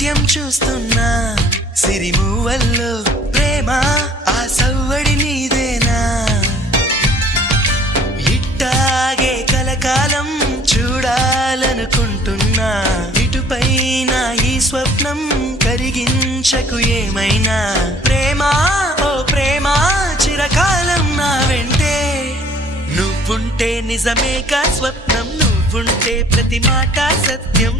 నాట్యం చూస్తున్నా సిరిమూవల్లో ప్రేమ ఆ సవ్వడి నీదేనా ఇట్టాగే కలకాలం చూడాలనుకుంటున్నా ఇటుపైన ఈ స్వప్నం కరిగించకు ఏమైనా ప్రేమ ఓ ప్రేమ చిరకాలం నా వెంటే నువ్వుంటే నిజమేగా స్వప్నం నువ్వుంటే ప్రతి మాట సత్యం